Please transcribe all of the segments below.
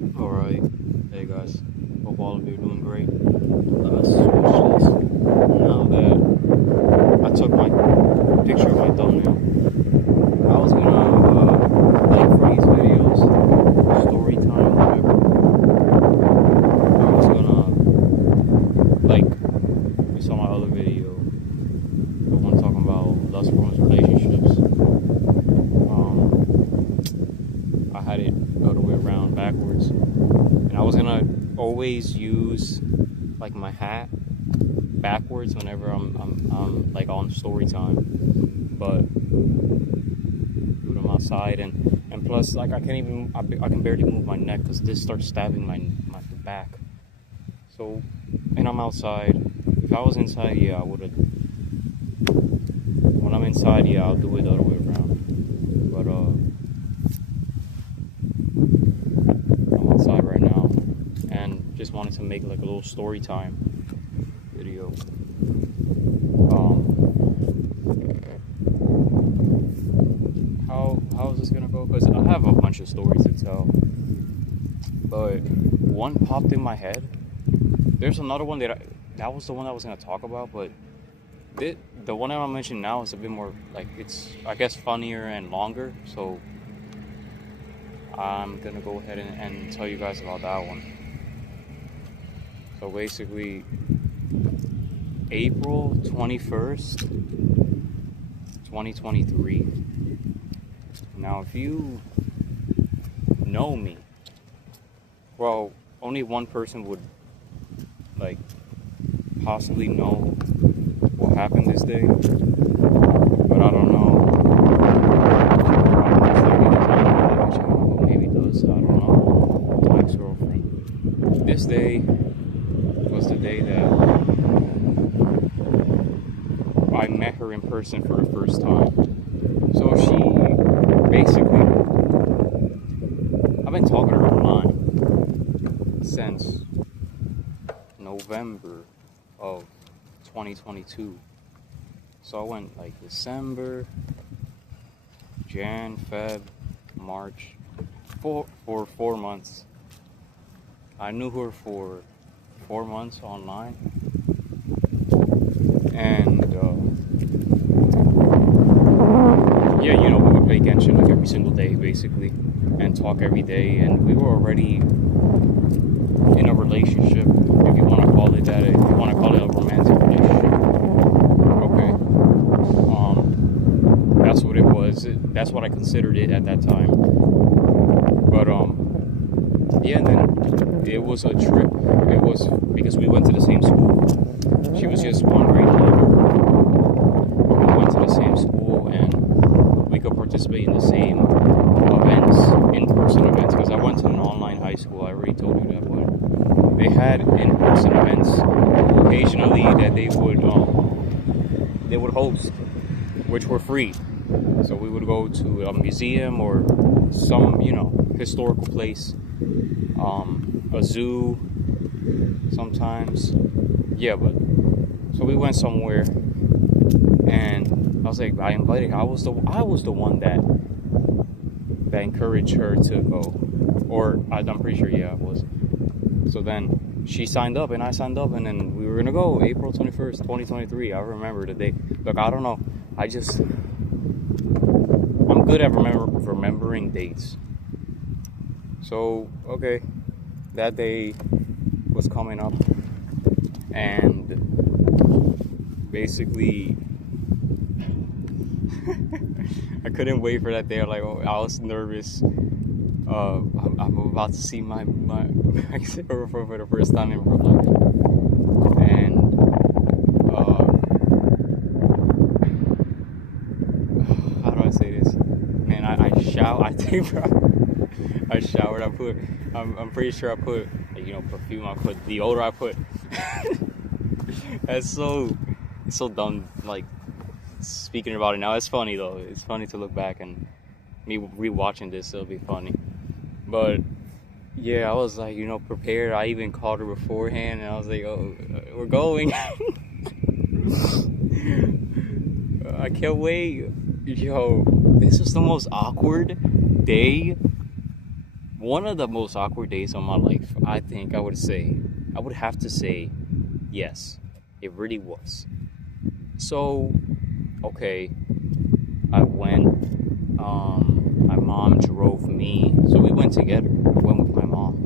Alright, hey guys, hope all of you are doing great. Let's switch this. Now that I took my picture of my thumbnail, I was gonna, like for these videos, story time, whatever, I was gonna, like, you saw my other video, the one talking about lust forms relationships. I had it the other way around, backwards. And I was gonna always use like my hat backwards whenever I'm like on story time, but do them outside, and plus like I can barely move my neck because this starts stabbing my back. So, and I'm outside. If I was inside, yeah, I would have. When I'm inside, yeah, I'll do it the other way around. But I'm outside right now, and just wanted to make like a little story time video. How is this gonna go? Because I have a bunch of stories to tell, but one popped in my head. There's another one that was the one I was gonna talk about, but the one I'm mentioning now is a bit more like, it's, I guess, funnier and longer. So I'm gonna go ahead and tell you guys about that one. So basically, April 21st, 2023. Now, if you know me, well, only one person would like possibly know what happened this day, but I don't know. Maybe it does. I don't know. My ex-girlfriend. This day was the day that I met her in person for the first time. So she basically, I've been talking to her online since November of 2022. So I went like December, Jan, Feb, March, for 4 months. I knew her for 4 months online, and yeah, you know, we would play Genshin like every single day basically, and talk every day, and we were already in a relationship, if you want to call it that, if you want to call it a romantic relationship. Okay. That's what it was. That's what I considered it at that time. But yeah, and then it was a trip. It was because we went to the same school. She was just one grade older. We went to the same school, and we could participate in the same events, in-person events, because I went to an online high school. I already told you that, but they had in-person events occasionally that they would host, which were free. So we would go to a museum or some, you know, historical place, a zoo sometimes. Yeah, but so we went somewhere, and I was like, I was the one that encouraged her to go, or I'm pretty sure, yeah, I was. So then she signed up and I signed up, and then we were gonna go April 21st, 2023. I remember the day. Look, I don't know. I'm good at remembering dates. So, okay, that day was coming up, and basically, I couldn't wait for that day. Like, I was nervous. I'm about to see my ex-girlfriend for the first time in real life, and how do I say this? Man, I showered. I'm pretty sure I put, you know, perfume. I put deodorant. I put. It's so dumb. Like, speaking about it now, it's funny though. It's funny to look back, and me rewatching this, it'll be funny. But yeah, I was like, you know, prepared. I even called her beforehand, and I was like, oh, we're going. I can't wait. Yo, this was the most awkward day one of the most awkward days of my life, I think I would have to say, yes, it really was. So, okay, I went, my mom drove me, so we went together. I went with my mom.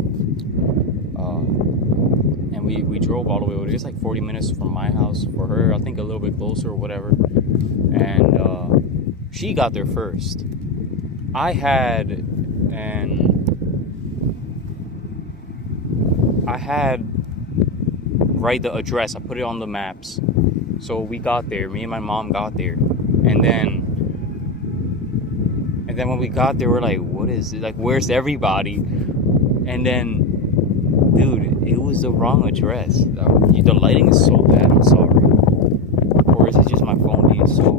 And we drove all the way over. It's like 40 minutes from my house. For her, I think a little bit closer or whatever. And she got there first. I had write the address. I put it on the maps. So we got there. Me and my mom got there. And then when we got there, we're like, what is it? Like, where's everybody? And then, dude, it was the wrong address. The lighting is so bad. I'm sorry. Or is it just my phone being so,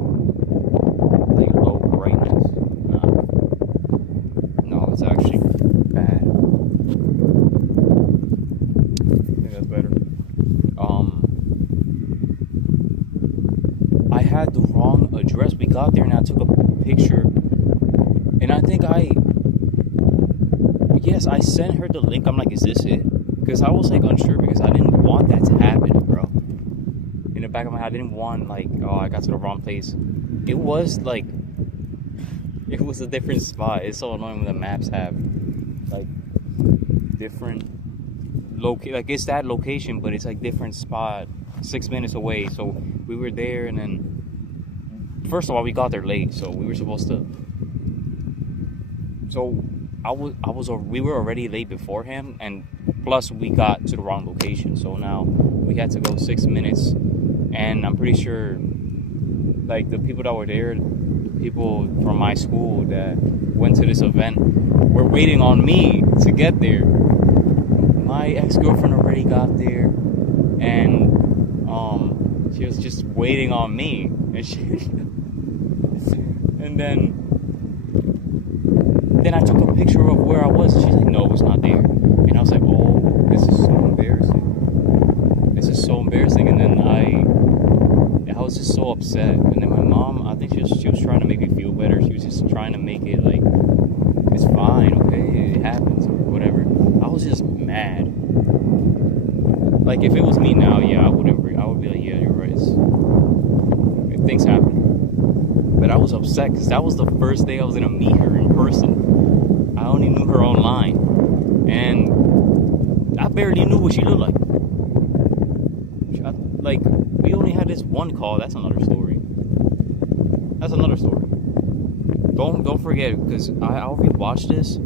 like, low brightness? No, it's actually bad. I think that's better. I had the wrong address. We got there and I took a picture. And I think I sent her the link. I'm like, is this it? Because I was like unsure because I didn't want that to happen, bro. In the back of my head, I didn't want like, oh, I got to the wrong place. It was a different spot. It's so annoying when the maps have like different like it's that location, but it's like different spot, 6 minutes away. So we were there, and then first of all, we got there late, so we were supposed to. So we were already late beforehand, and plus we got to the wrong location. So now we had to go 6 minutes, and I'm pretty sure, like the people that were there, people from my school that went to this event, were waiting on me to get there. My ex-girlfriend already got there, and she was just waiting on me, and then I took a picture of where I was. She's like, no, it's not there. And I was like, oh, this is so embarrassing. This is so embarrassing. And then I was just so upset. And then my mom, I think she was trying to make me feel better. She was just trying to make it like, it's fine, okay, it happens, or whatever. I was just mad. Like, if it was me now, yeah, I would be like, yeah, you're right. Things happen. But I was upset because that was the first day I was going to meet her in person. I only knew her online, and I barely knew what she looked like. Like, we only had this one call. That's another story. Don't forget, because I'll rewatch this.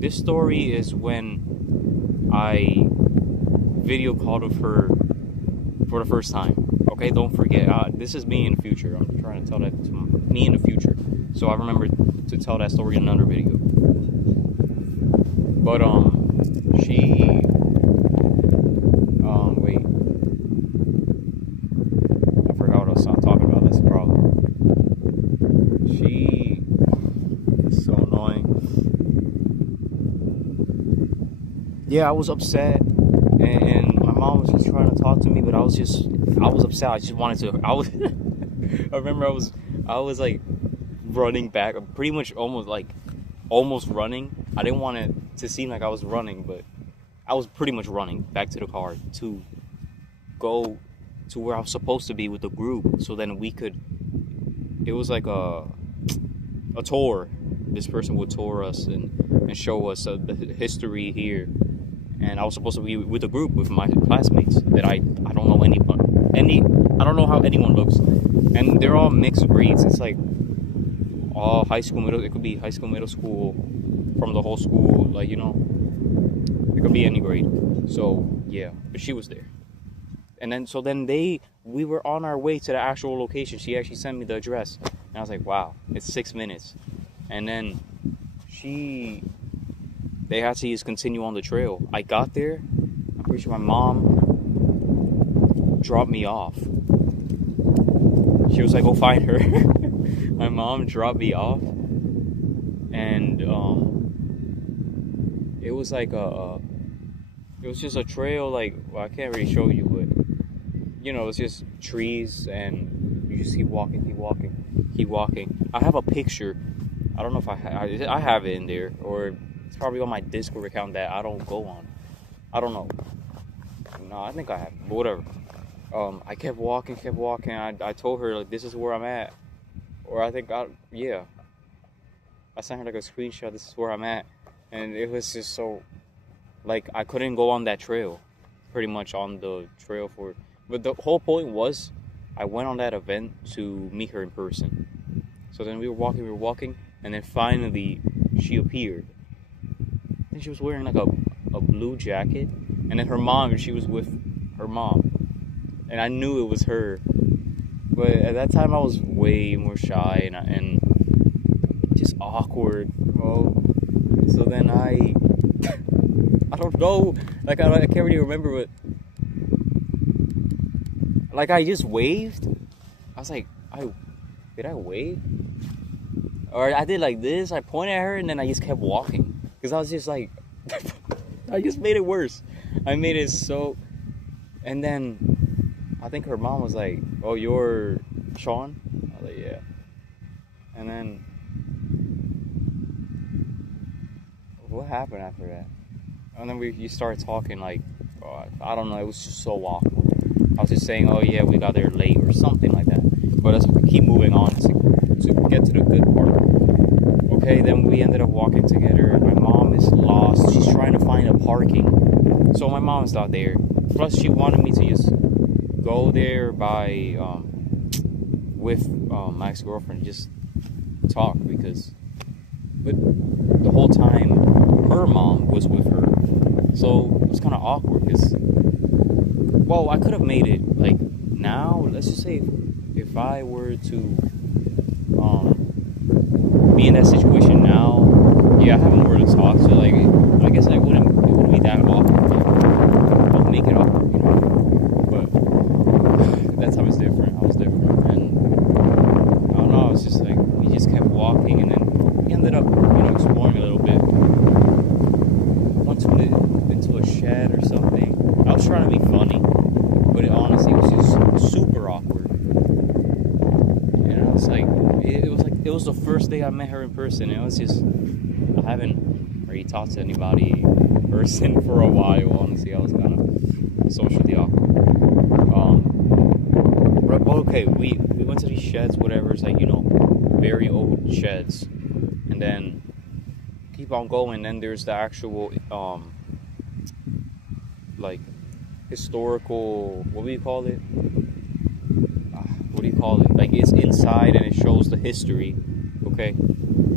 This story is when I video called with her for the first time. Okay, don't forget. This is me in the future. I'm trying to tell that to me in the future, so I remember to tell that story in another video. But she wait, I forgot what I was talking about. That's the problem. She is so annoying. Yeah, I was upset, and my mom was just trying to talk to me, but I was upset. I just wanted to. I remember I was like running back, pretty much almost running. I didn't want it to seem like I was running, but I was pretty much running back to the car to go to where I was supposed to be with the group, so then we could. It was like a tour. This person would tour us and show us the history here, and I was supposed to be with a group with my classmates that I don't know I don't know how anyone looks, and they're all mixed breeds. It's like all high school, middle. It could be high school, middle school, from the whole school. Like, you know, it could be any grade. So yeah, but she was there, and then we were on our way to the actual location. She actually sent me the address, and I was like, wow, it's 6 minutes, and then they had to just continue on the trail. I got there. I'm pretty sure my mom dropped me off. She was like, go find her. My mom dropped me off, and it was like it was just a trail. Like, well, I can't really show you, but you know, it's just trees, and you just keep walking. I have a picture. I don't know if I have it in there, or It's probably on my Discord account that I don't go on. I don't know. No, I think I have. But whatever. I kept walking. I told her, like, this is where I'm at. Or I think, yeah. I sent her, like, a screenshot. This is where I'm at. And it was just so, like, I couldn't go on that trail. Pretty much on the trail for... But the whole point was, I went on that event to meet her in person. So then we were walking. And then finally, she appeared. I think she was wearing, like, a blue jacket. And then her mom, she was with her mom. And I knew it was her. But at that time, I was way more shy and just awkward. Oh, so then I don't know. Like, I can't really remember, but like, I just waved. I was like, did I wave? Or I did like this. I pointed at her and then I just kept walking. Because I was just like, I just made it worse. I made it so... And then I think her mom was like, oh, you're Sean? I was like, yeah. And then what happened after that? And then you started talking, like, I don't know, it was just so awkward. I was just saying, oh yeah, we got there late or something like that. But let's keep moving on to get to the good part. Okay, then we ended up walking together. My mom is lost. She's trying to find a parking. So my mom's not there. Plus, she wanted me to just go there with my ex-girlfriend, just talk, but the whole time her mom was with her, so it was kind of awkward. Because, well, I could have made it like now. Let's just say if I were to be in that situation now, yeah, I have nowhere to talk, so like I guess it wouldn't be that awkward. I'll make it awkward, you know. But that time is different. I was different, and I don't know. I was just like, we just kept walking, and then we ended up, exploring a little bit. Went into a shed or something. I was trying to be funny, but it honestly was just super awkward. And I was like, it was the first day I met her in person. It was just, I haven't really talked to anybody in person for a while. Honestly, I was kind of socially awkward. Okay, we went to these sheds, whatever. It's like, very old sheds, and then keep on going. Then there's the actual like historical, what do you call it? Like, it's inside and it shows the history. Okay,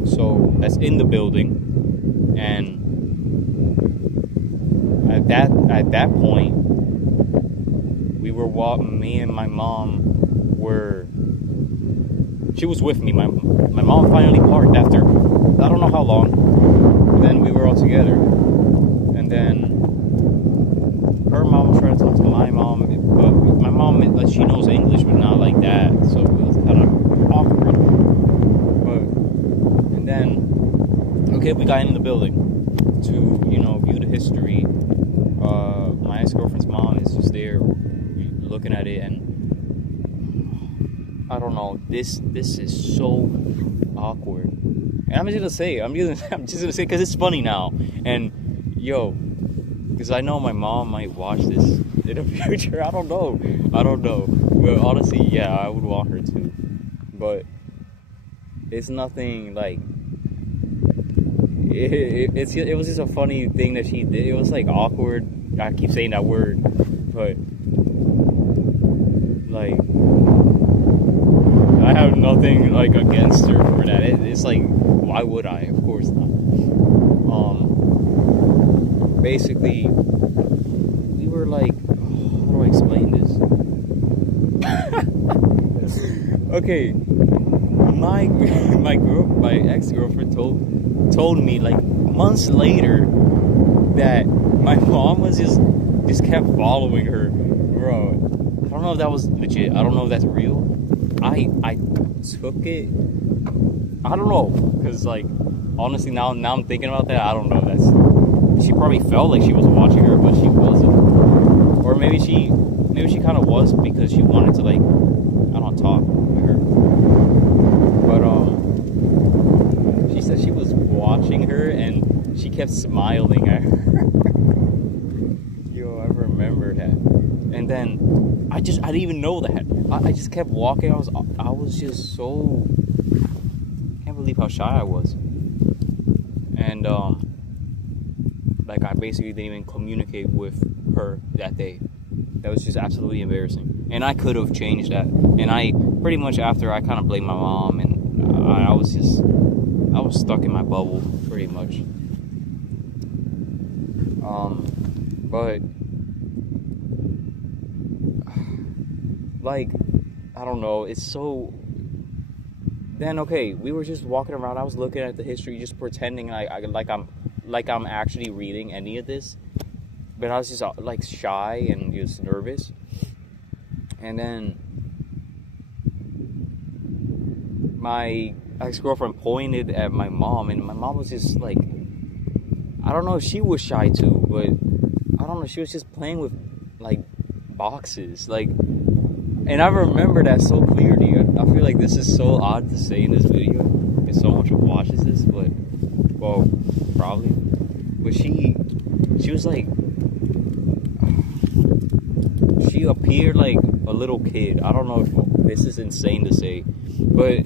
so that's in the building, and at that point, we were walking. Me and my mom were. She was with me. My mom finally parked after I don't know how long. Then we were all together, and then her mom was trying to talk to my mom, but my mom, like, she knows English, but not like that, so it was kind of awkward. And then, okay, we got into the building to, view the history. My ex-girlfriend's mom is just there looking at it, and I don't know, this is so awkward. And I'm just gonna say, because it's funny now, and because I know my mom might watch this in the future. I don't know. But honestly, yeah, I would want her to. But it's nothing like. It was just a funny thing that she did. It was like awkward. I keep saying that word, but like, I have nothing like against her for that. It's like, why would I? Of course not. Basically, we were like, how do I explain this? Okay, my ex-girlfriend told me like months later that my mom was just kept following her, bro. I don't know if that was legit. I don't know if that's real. I took it. I don't know, because like, honestly, now I'm thinking about that. I don't know. She probably felt like she was watching her, but she wasn't. Or maybe she kind of was, because she wanted to, like, I don't talk to her. But she said she was watching her, and she kept smiling at her. Yo, I remember that. And then I didn't even know that. I just kept walking. I was just so, can't believe how shy I was. And like I basically didn't even communicate with her that day. That was just absolutely embarrassing. And I could have changed that. And I pretty much after I kind of blamed my mom, and I was stuck in my bubble pretty much. But like, I don't know, it's so. Then okay, we were just walking around. I was looking at the history, just pretending like I'm actually reading any of this, but I was just like shy and just nervous. And then my ex-girlfriend pointed at my mom, and my mom was just like, I don't know if she was shy too, but I don't know, she was just playing with like boxes, like. And I remember that so clearly. I feel like this is so odd to say in this video, and so much watches this, but, well, probably. But she was like, she appeared like a little kid. I don't know if this is insane to say, but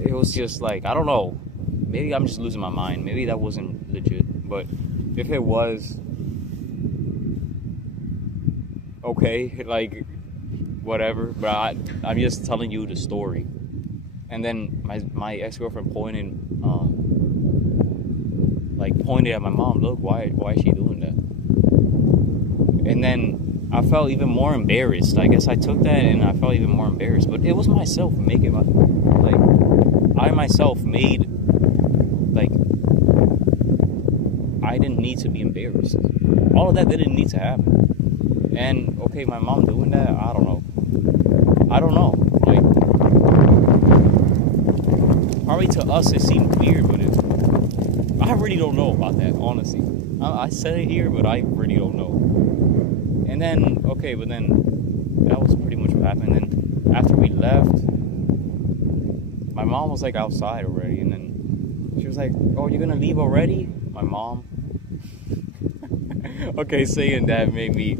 it was just like, I don't know. Maybe I'm just losing my mind. Maybe that wasn't legit, but if it was, okay, like, whatever, but I'm just telling you the story. And then my ex-girlfriend pointed at my mom, look, why is she doing that? And then I felt even more embarrassed. I guess I took that and I felt even more embarrassed, but it was myself making I myself made, like, I didn't need to be embarrassed. All of that didn't need to happen. And okay, my mom doing that, I don't know. Like, probably to us it seemed weird, but I really don't know about that, honestly. I said it here, but I really don't know. And then, okay, but then that was pretty much what happened. And after we left, my mom was like outside already, and then she was like, oh, you're gonna leave already? My mom. Okay, saying that made me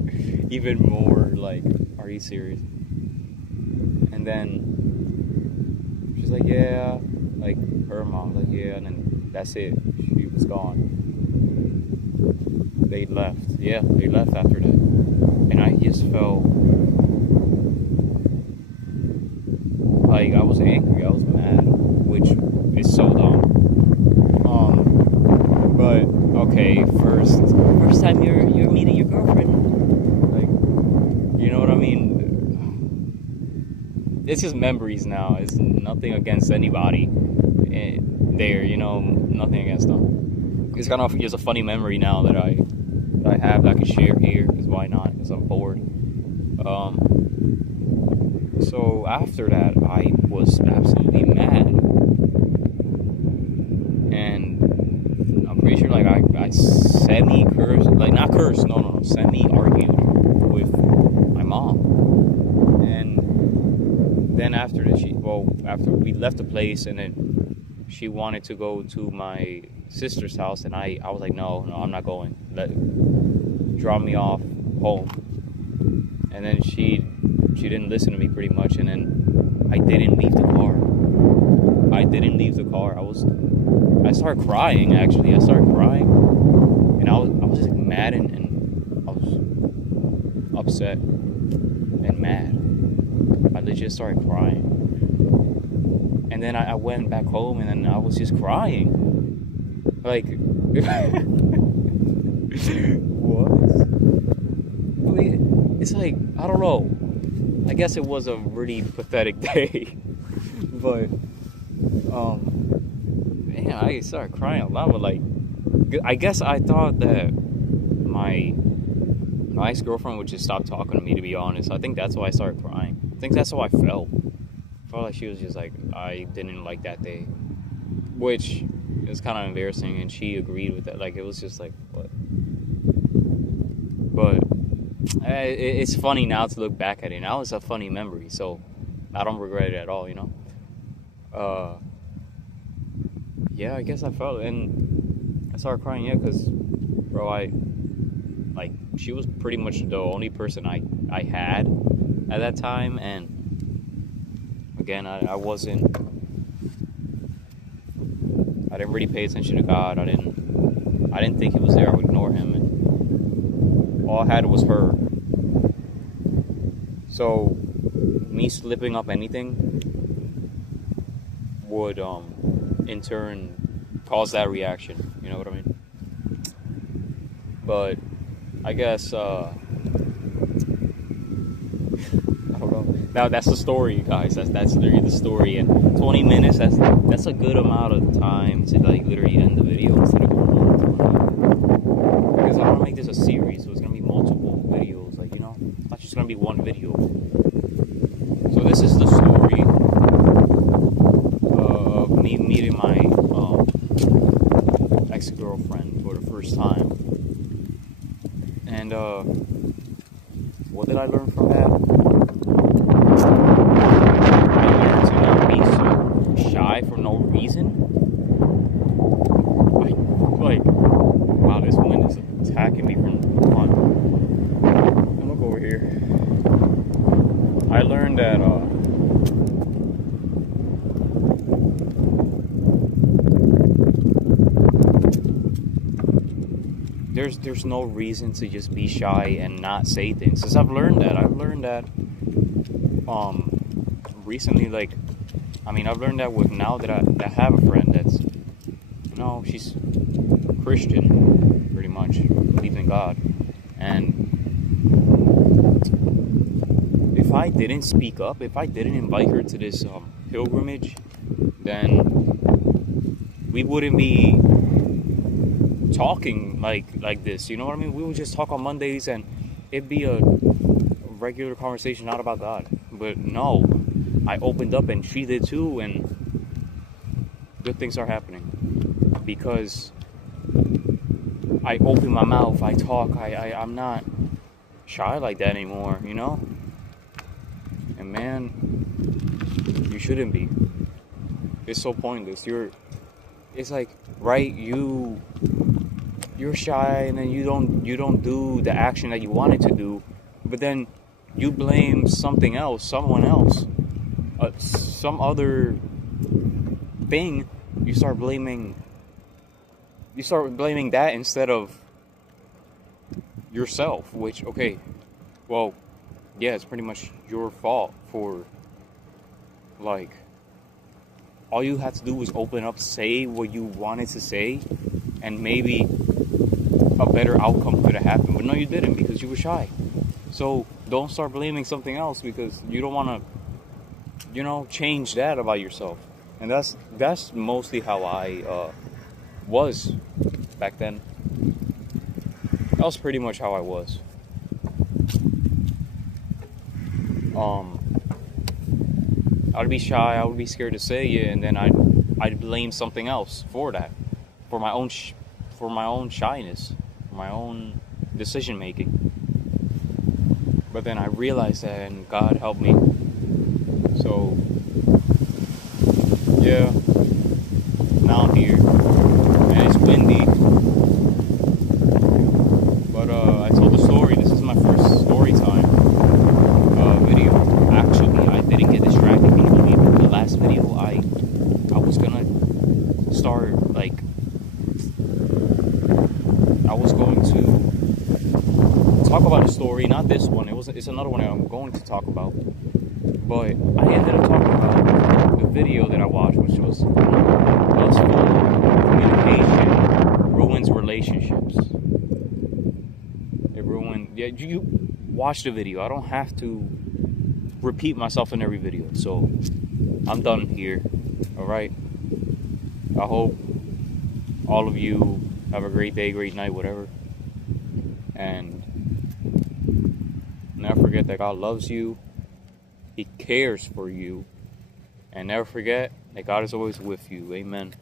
even more like, are you serious? And then she's like, yeah, like her mom, like, yeah, and then that's it. She was gone. They left. Yeah, they left after that. And I just felt like I was angry, I was mad, which is so dumb. But okay, first time you're meeting your girlfriend, like, you know what I mean? It's just memories now. It's nothing against anybody there, you know, nothing against them. It's kind of just a funny memory now that I have that I can share here, because why not? Because I'm bored. So after that, I was absolutely mad, and I'm pretty sure like I semi-cursed, like not cursed, no, semi-argued with my mom. And then after that, after we left the place, and then she wanted to go to my sister's house, and I was like, no, I'm not going. Drop me off home. And then she didn't listen to me pretty much, and then I didn't leave the car. I started crying, actually. And I was just like mad, and I was upset and mad. I legit started crying. And then I went back home, and then I was just crying. Like, what? I mean, it's like, I don't know. I guess it was a really pathetic day. But, man, I started crying a lot. But, like, I guess I thought that my ex-girlfriend would just stop talking to me, to be honest. I think that's why I started crying. I think that's how I felt. I felt like she was just like, I didn't like that day. Which is kind of embarrassing, and she agreed with that. Like, it was just like, what? But it's funny now to look back at it. Now it's a funny memory, so I don't regret it at all, you know? yeah, I guess I felt it. And I started crying, yeah, because, bro, like, she was pretty much the only person I had at that time. And again, I didn't really pay attention to God. I didn't think He was there. I would ignore Him, and all I had was her. So me slipping up anything would in turn cause that reaction. You know what I mean? But I guess I don't know. Now that's the story, guys. That's literally the story. And 20 minutes. That's a good amount of time to like literally end the video instead of going on. Because I want to make this a series, so it's gonna be multiple videos. Like, you know, it's not just gonna be one video. So this is the story of me meeting my ex-girlfriend for the first time. And what did I learn from that? I learned to not be so shy for no reason. Like, wow, this wind is attacking me from behind. Look over here. I learned that there's no reason to just be shy and not say things. Since I've learned that recently. Like, I mean, I've learned that with now that I have a friend that's, you know, she's Christian, pretty much, believes in God. And if I didn't speak up, if I didn't invite her to this pilgrimage, then we wouldn't be talking like this. You know what I mean? We would just talk on Mondays and it'd be a regular conversation, not about God. But no, I opened up and she did too, and good things are happening because I open my mouth, I talk, I'm not shy like that anymore, you know? And man, you shouldn't be. It's so pointless. It's like, right, you're shy and then you don't do the action that you wanted to do, but then you blame something else, someone else, some other thing. You start blaming that instead of yourself, which, okay, well, yeah, it's pretty much your fault for, like, all you had to do was open up, say what you wanted to say, and maybe a better outcome could have happened. But no, you didn't, because you were shy. So don't start blaming something else because you don't want to, you know, change that about yourself. And that's mostly how I was back then. That was pretty much how I was. I would be shy, I would be scared to say it, and then I'd blame something else for that, for my own shyness, for my own decision making. But then I realized that, and God helped me. So yeah, now I'm here, and it's windy. But I told the story. This is my first story time video. Actually, I didn't get distracted. Can you believe it? The last video, I was gonna start, like, I was going to talk about a story, not this one. It's another one I'm going to talk about. But I ended up talking about the video that I watched, which was lustful communication ruins relationships. It ruined. Yeah, you watch the video. I don't have to repeat myself in every video. So I'm done here. All right. I hope all of you have a great day, great night, whatever. And never forget that God loves you. He cares for you. And never forget that God is always with you. Amen.